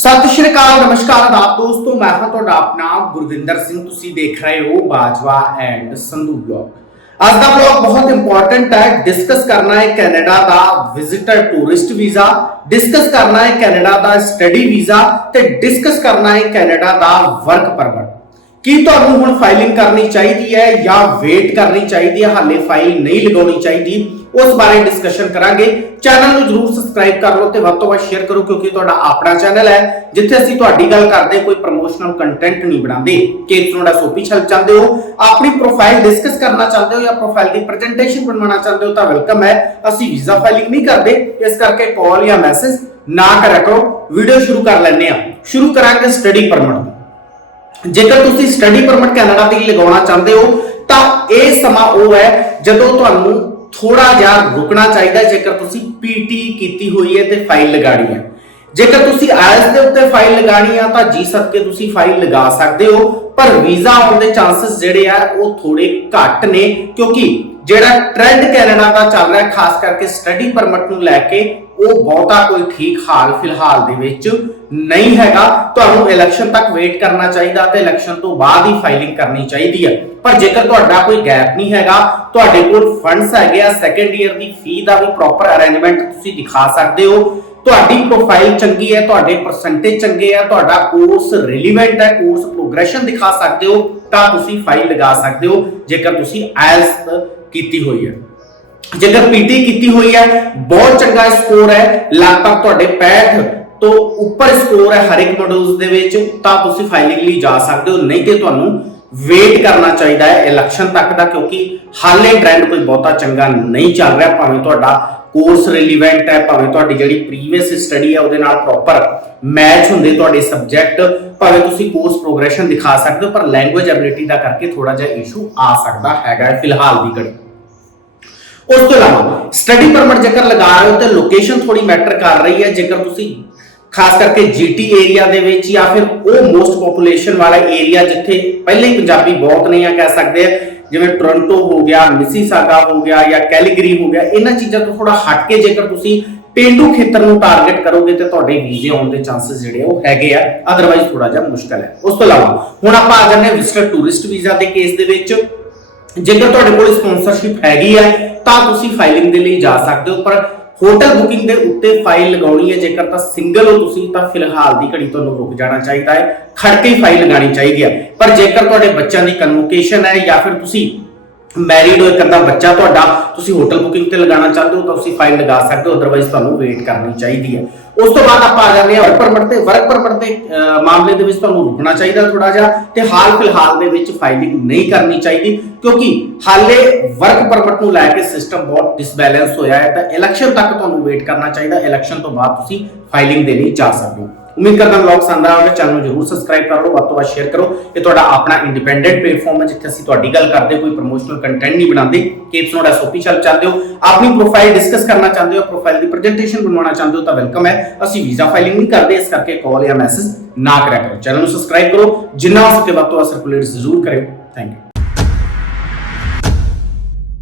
ਸਤਿ ਸ਼੍ਰੀ ਅਕਾਲ, ਨਮਸਕਾਰ ਆਪ ਦੋਸਤੋ, ਮੈਂ ਹਾਂ ਤੁਹਾਡਾ ਆਪਣਾ ਗੁਰਵਿੰਦਰ ਸਿੰਘ। ਤੁਸੀਂ ਦੇਖ ਰਹੇ ਹੋ ਬਾਜਵਾ ਐਂਡ ਸੰਧੂ ਬਲੌਗ। ਅੱਜ ਦਾ ਬਲੌਗ ਬਹੁਤ ਇੰਪੋਰਟੈਂਟ ਹੈ। ਡਿਸਕਸ ਕਰਨਾ ਹੈ ਕੈਨੇਡਾ ਦਾ ਵਿਜ਼ਿਟਰ ਟੂਰਿਸਟ ਵੀਜ਼ਾ ਡਿਸਕਸ ਕਰਨਾ ਹੈ ਕੈਨੇਡਾ ਦਾ ਸਟੱਡੀ ਵੀਜ਼ਾ ਤੇ ਡਿਸਕਸ ਕਰਨਾ ਹੈ ਕੈਨੇਡਾ ਦਾ ਵਰਕ ਪਰਮਿਟ ਕੀ ਤੁਹਾਨੂੰ ਹੁਣ ਫਾਈਲਿੰਗ ਕਰਨੀ ਚਾਹੀਦੀ ਹੈ ਜਾਂ ਵੇਟ ਕਰਨੀ ਚਾਹੀਦੀ ਹੈ? ਹਾਲੇ ਫਾਈਲ ਨਹੀਂ ਲਗਾਉਣੀ ਚਾਹੀਦੀ। ਉਸ ਬਾਰੇ ਡਿਸਕਸ਼ਨ ਕਰਾਂਗੇ। ਚੈਨਲ ਨੂੰ ਜਰੂਰ ਸਬਸਕ੍ਰਾਈਬ ਕਰ ਲਓ ਤੇ ਵੱਧ ਤੋਂ ਵੱਧ ਸ਼ੇਅਰ ਕਰੋ ਕਿਉਂਕਿ ਤੁਹਾਡਾ ਆਪਣਾ ਚੈਨਲ ਹੈ, ਜਿੱਥੇ ਅਸੀਂ ਤੁਹਾਡੀ ਗੱਲ ਕਰਦੇ, ਕੋਈ ਪ੍ਰੋਮੋਸ਼ਨਲ ਕੰਟੈਂਟ ਨਹੀਂ ਬਣਾਉਂਦੇ। ਕਿ ਤੁਹਾਡਾ ਸੋਪੀ ਛਲ ਚਾਹੁੰਦੇ ਹੋ? ਆਪਣੀ ਪ੍ਰੋਫਾਈਲ ਡਿਸਕਸ ਕਰਨਾ ਚਾਹੁੰਦੇ ਹੋ ਜਾਂ ਪ੍ਰੋਫਾਈਲ ਦੀ ਪ੍ਰੈਜੈਂਟੇਸ਼ਨ ਬਣਵਾਉਣਾ ਚਾਹੁੰਦੇ ਹੋ ਤਾਂ ਵੈਲਕਮ ਹੈ। ਅਸੀਂ ਵੀਜ਼ਾ ਫਾਈਲਿੰਗ ਨਹੀਂ ਕਰਦੇ। ਇਸ ਕਰਕੇ ਕਾਲ ਜਾਂ ਮੈਸੇਜ ਨਾ ਕਰਿਆ ਕਰੋ। ਵੀਡੀਓ ਸ਼ੁਰੂ ਕਰ ਲੈਂਦੇ ਆ ਸ਼ੁਰੂ ਕਰਾਂਗੇ ਸਟੱਡੀ ਪਰਮਿਟ ਜੇਕਰ ਤੁਸੀਂ ਸਟੱਡੀ ਪਰਮਿਟ ਕੈਨੇਡਾ ਦੇ ਲਗਾਉਣਾ ਚਾਹੁੰਦੇ ਹੋ, ਤਾਂ ਇਹ ਸਮਾਂ ਉਹ ਹੈ ਜਦੋਂ ਤੁਹਾਨੂੰ ਥੋੜਾ ਜਿਹਾ ਰੁਕਣਾ ਚਾਹੀਦਾ ਜੇਕਰ ਤੁਸੀਂ ਪੀਟੀ ਕੀਤੀ ਹੋਈ ਹੈ ਤੇ ਫਾਈਲ ਲਗਾਣੀ ਹੈ। ਜੇਕਰ ਤੁਸੀਂ ਆਇਲਸ ਦੇ ਉੱਤੇ ਫਾਈਲ ਲਗਾਣੀ ਆ, ਤਾਂ ਜੀ ਸਦਕੇ ਤੁਸੀਂ ਫਾਈਲ ਲਗਾ ਸਕਦੇ ਹੋ, ਪਰ ਵੀਜ਼ਾ ਆਉਣ ਦੇ ਚਾਂਸਸ ਜਿਹੜੇ ਆ, ਉਹ ਥੋੜੇ ਘੱਟ ਨੇ, ਕਿਉਂਕਿ ਜਿਹੜਾ ਟ੍ਰੈਂਡ ਕੈਨੇਡਾ ਦਾ ਚੱਲ ਰਿਹਾ, ਖਾਸ ਕਰਕੇ ਸਟੱਡੀ ਪਰਮਿਟ ਨੂੰ ਲੈ ਕੇ ਉਹ ਬਹੁਤਾ ਕੋਈ ਠੀਕ ਹਾਲ ਫਿਲਹਾਲ ਦੇ ਵਿੱਚ ਨਹੀਂ ਹੈਗਾ। ਤੁਹਾਨੂੰ ਇਲੈਕਸ਼ਨ ਤੱਕ ਵੇਟ ਕਰਨਾ ਚਾਹੀਦਾ ਤੇ ਇਲੈਕਸ਼ਨ ਤੋਂ ਬਾਅਦ ਹੀ ਫਾਈਲਿੰਗ ਕਰਨੀ ਚਾਹੀਦੀ ਹੈ ਪਰ ਜੇਕਰ ਤੁਹਾਡਾ ਕੋਈ ਗੈਪ ਨਹੀਂ ਹੈਗਾ, ਤੁਹਾਡੇ ਕੋਲ ਫੰਡਸ ਹੈਗੇ ਆ ਸੈਕੰਡ ਈਅਰ ਦੀ ਫੀ ਦਾ ਵੀ ਪ੍ਰੋਪਰ ਅਰੇਂਜਮੈਂਟ ਤੁਸੀਂ ਦਿਖਾ ਸਕਦੇ ਹੋ। ਤੁਹਾਡੀ ਪ੍ਰੋਫਾਈਲ ਚੰਗੀ ਹੈ, ਤੁਹਾਡੇ ਪਰਸੈਂਟੇਜ ਚੰਗੇ ਆ, ਤੁਹਾਡਾ ਕੋਰਸ ਰਿਲੀਵੈਂਟ ਹੈ ਕੋਰਸ ਪ੍ਰੋਗਰੈਸ਼ਨ ਦਿਖਾ ਸਕਦੇ ਹੋ, ਤਾਂ ਤੁਸੀਂ ਫਾਈਲ ਲਗਾ ਸਕਦੇ ਹੋ, ਜੇਕਰ ਤੁਸੀਂ ਆਇਲਸ ਕੀਤੀ ਹੋਈ ਹੈ। ਜੇਕਰ ਪੀਟੀ ਕੀਤੀ ਹੋਈ ਹੈ, ਬਹੁਤ ਚੰਗਾ ਸਕੋਰ ਹੈ, ਲਗਭਗ ਤੁਹਾਡੇ 65 ਤੋਂ ਉੱਪਰ ਸਕੋਰ ਹੈ ਹਰ ਇੱਕ ਮੋਡਿਊਲਸ ਦੇ ਵਿੱਚ, ਤਾਂ ਤੁਸੀਂ ਫਾਈਲਿੰਗ ਲਈ ਜਾ ਸਕਦੇ ਹੋ, ਨਹੀਂ ਤੇ ਤੁਹਾਨੂੰ ਵੇਟ ਕਰਨਾ ਚਾਹੀਦਾ ਹੈ ਇਲੈਕਸ਼ਨ ਤੱਕ ਦਾ, ਕਿਉਂਕਿ ਹਾਲੇ ਟ੍ਰੈਂਡ ਕੋਈ ਬਹੁਤਾ ਚੰਗਾ ਨਹੀਂ ਚੱਲ ਰਿਹਾ, ਭਾਵੇਂ ਤੁਹਾਡਾ ਕੋਰਸ ਰਿਲੀਵੈਂਟ ਹੈ, ਭਾਵੇਂ ਤੁਹਾਡੀ ਜਿਹੜੀ ਪ੍ਰੀਵੀਅਸ ਸਟੱਡੀ ਹੈ, ਉਹਦੇ ਨਾਲ ਪ੍ਰੋਪਰ ਮੈਚ ਹੁੰਦੇ ਤੁਹਾਡੇ ਸਬਜੈਕਟ ਭਾਵੇਂ ਤੁਸੀਂ ਕੋਰਸ ਪ੍ਰੋਗਰੈਸ਼ਨ ਦਿਖਾ ਸਕਦੇ ਹੋ, ਪਰ ਲੈਂਗੁਏਜ ਐਬਿਲਿਟੀ ਦਾ ਕਰਕੇ ਥੋੜਾ ਜਿਹਾ ਇਸ਼ੂ ਆ ਸਕਦਾ ਹੈਗਾ ਹੈ, ਫਿਲਹਾਲ ਦੀ ਘੜੀ। ਉਸ ਤੋਂ ਇਲਾਵਾ ਸਟੱਡੀ ਪਰਮਿਟ ਜੇਕਰ ਲਗਾ ਰਹੇ ਹੋ ਤੇ ਲੋਕੇਸ਼ਨ ਥੋੜੀ ਮੈਟਰ ਕਰ ਰਹੀ ਹੈ। ਜੇਕਰ ਤੁਸੀਂ ਖਾਸ ਕਰਕੇ ਜੀਟੀ ਏਰੀਆ ਦੇ ਵਿੱਚ ਜਾਂ ਫਿਰ ਉਹ ਮੋਸਟ ਪੋਪੂਲੇਸ਼ਨ ਵਾਲਾ ਏਰੀਆ ਜਿੱਥੇ ਪਹਿਲੇ ਹੀ ਪੰਜਾਬੀ ਬਹੁਤ ਨਹੀਂ ਆ ਕਹਿ ਸਕਦੇ ਆ, ਜਿਵੇਂ ਟੋਰਾਂਟੋ ਹੋ ਗਿਆ ਮਿਸੀਸਾਗਾ ਹੋ ਗਿਆ ਜਾਂ ਕੈਲੀਗਰੀ ਹੋ ਗਿਆ, ਇਹਨਾਂ ਚੀਜ਼ਾਂ ਤੋਂ ਥੋੜਾ ਹਟ ਕੇ ਜੇਕਰ ਤੁਸੀਂ ਪੇਂਡੂ ਖੇਤਰ ਨੂੰ ਟਾਰਗੇਟ ਕਰੋਗੇ ਤੇ ਤੁਹਾਡੇ ਵੀਜ਼ੇ ਆਉਣ ਦੇ ਚਾਂਸਸ ਜਿਹੜੇ ਉਹ ਹੈਗੇ ਆ। ਅਦਰਵਾਈਜ਼ ਥੋੜਾ ਜਿਹਾ ਮੁਸ਼ਕਲ ਹੈ। ਉਸ ਤੋਂ ਇਲਾਵਾ, ਹੁਣ ਆਪਾਂ ਆ ਜਾਂਦੇ ਹਾਂ ਵਿਜ਼ਟਰ ਟੂਰਿਸਟ ਵੀਜ਼ਾ ਦੇ ਕੇਸ ਦੇ ਵਿੱਚ। ਜੇਕਰ ਤੁਹਾਡੇ ਕੋਲ ਸਪਾਂਸਰਸ਼ਿਪ ਹੈਗੀ ਹੈ ਤਾਂ ਤੁਸੀਂ ਫਾਈਲਿੰਗ ਦੇ ਲਈ ਜਾ ਸਕਦੇ ਹੋ, ਪਰ ਹੋਟਲ ਬੁਕਿੰਗ ਦੇ ਉੱਤੇ ਫਾਈਲ ਲਗਾਉਣੀ ਹੈ। ਜੇਕਰ ਤਾਂ ਸਿੰਗਲ ਹੋ ਤੁਸੀਂ, ਤਾਂ ਫਿਲਹਾਲ ਦੀ ਘੜੀ ਤੁਹਾਨੂੰ ਰੁਕ ਜਾਣਾ ਚਾਹੀਦਾ ਹੈ। ਖੜ ਕੇ ਫਾਈਲ ਲਗਾਣੀ ਚਾਹੀਦੀ ਹੈ। ਪਰ ਜੇਕਰ ਤੁਹਾਡੇ ਬੱਚਿਆਂ ਦੀ ਕਨਵੋਕੇਸ਼ਨ ਹੈ ਜਾਂ ਫਿਰ ਤੁਸੀਂ ਮੈਰਿਡ ਹੋਏ ਇੱਕ ਬੱਚਾ ਤੁਹਾਡਾ, ਤੁਸੀਂ ਹੋਟਲ ਬੁਕਿੰਗ ਤੇ ਲਗਾਉਣਾ ਚਾਹੁੰਦੇ ਹੋ ਤਾਂ ਤੁਸੀਂ ਫਾਈਲ ਲਗਾ ਸਕਦੇ ਹੋ ਅਦਰਵਾਈਜ਼ ਤੁਹਾਨੂੰ ਵੇਟ ਕਰਨੀ ਚਾਹੀਦੀ ਹੈ। ਉਸ ਤੋਂ ਬਾਅਦ ਆਪਾਂ ਆ ਜਾਂਦੇ ਹਾਂ ਵਰਕ ਪਰਮਿਟ ਤੇ ਵਰਕ ਪਰਮਿਟ ਦੇ ਮਾਮਲੇ ਦੇ ਵਿੱਚ ਤੁਹਾਨੂੰ ਰੁਕਣਾ ਚਾਹੀਦਾ ਥੋੜਾ ਜਿਹਾ ਤੇ ਹਾਲ ਫਿਲਹਾਲ ਦੇ ਵਿੱਚ ਫਾਈਲਿੰਗ ਨਹੀਂ ਕਰਨੀ ਚਾਹੀਦੀ ਕਿਉਂਕਿ ਹਾਲੇ ਵਰਕ ਪਰਮਿਟ ਨੂੰ ਲੈ ਕੇ ਸਿਸਟਮ ਬਹੁਤ ਡਿਸਬੈਲੈਂਸ ਹੋਇਆ ਹੈ ਤਾਂ ਇਲੈਕਸ਼ਨ ਤੱਕ ਤੁਹਾਨੂੰ ਵੇਟ ਕਰਨਾ ਚਾਹੀਦਾ ਇਲੈਕਸ਼ਨ ਤੋਂ ਬਾਅਦ ਤੁਸੀਂ ਫਾਈਲਿੰਗ ਦੇ ਲਈ ਜਾ ਸਕਦੇ ਹੋ। ਉਮੀਦ ਕਰਦਾ ਹਾਂ ਵਲੌਗ ਪਸੰਦ ਆਇਆ ਚੈਨਲ ਨੂੰ ਜਰੂਰ ਸਬਸਕ੍ਰਾਈਬ ਕਰ ਲਓ, ਵੱਧ ਤੋਂ ਵੱਧ ਸ਼ੇਅਰ ਕਰੋ ਇਹ ਤੁਹਾਡਾ ਆਪਣਾ ਇੰਡੀਪੈਂਡੈਂਟ ਪਲੇਟਫਾਰਮ ਹੈ ਜਿੱਥੇ ਅਸੀਂ ਤੁਹਾਡੀ ਗੱਲ ਕਰਦੇ, ਕੋਈ ਪ੍ਰੋਮੋਸ਼ਨਲ ਕੰਟੈਂਟ ਨਹੀਂ ਬਣਾਉਂਦੇ। ਕਿ ਤੁਸੀਂ ਤੁਹਾਡਾ ਚੱਲ ਚਾਹੁੰਦੇ ਹੋ। ਆਪਣੀ ਪ੍ਰੋਫਾਈਲ ਡਿਸਕਸ ਕਰਨਾ ਚਾਹੁੰਦੇ ਹੋ ਪ੍ਰੋਫਾਈਲ ਦੀ ਪ੍ਰੈਜੈਂਟੇਸ਼ਨ ਬਣਵਾਉਣਾ ਚਾਹੁੰਦੇ ਹੋ ਤਾਂ ਵੈਲਕਮ ਹੈ। ਅਸੀਂ ਵੀਜ਼ਾ ਫਾਈਲਿੰਗ ਨਹੀਂ ਕਰਦੇ, ਇਸ ਕਰਕੇ ਕਾਲ ਜਾਂ ਮੈਸੇਜ ਨਾ ਕਰਿਆ ਕਰੋ। ਚੈਨਲ ਨੂੰ ਸਬਸਕ੍ਰਾਈਬ ਕਰੋ, ਜਿੰਨਾ ਹੋ ਸਕੇ ਵੱਧ ਤੋਂ ਵੱਧ ਸਰਕੂਲੇਟ ਜ਼ਰੂਰ ਕਰਿਓ। Thank you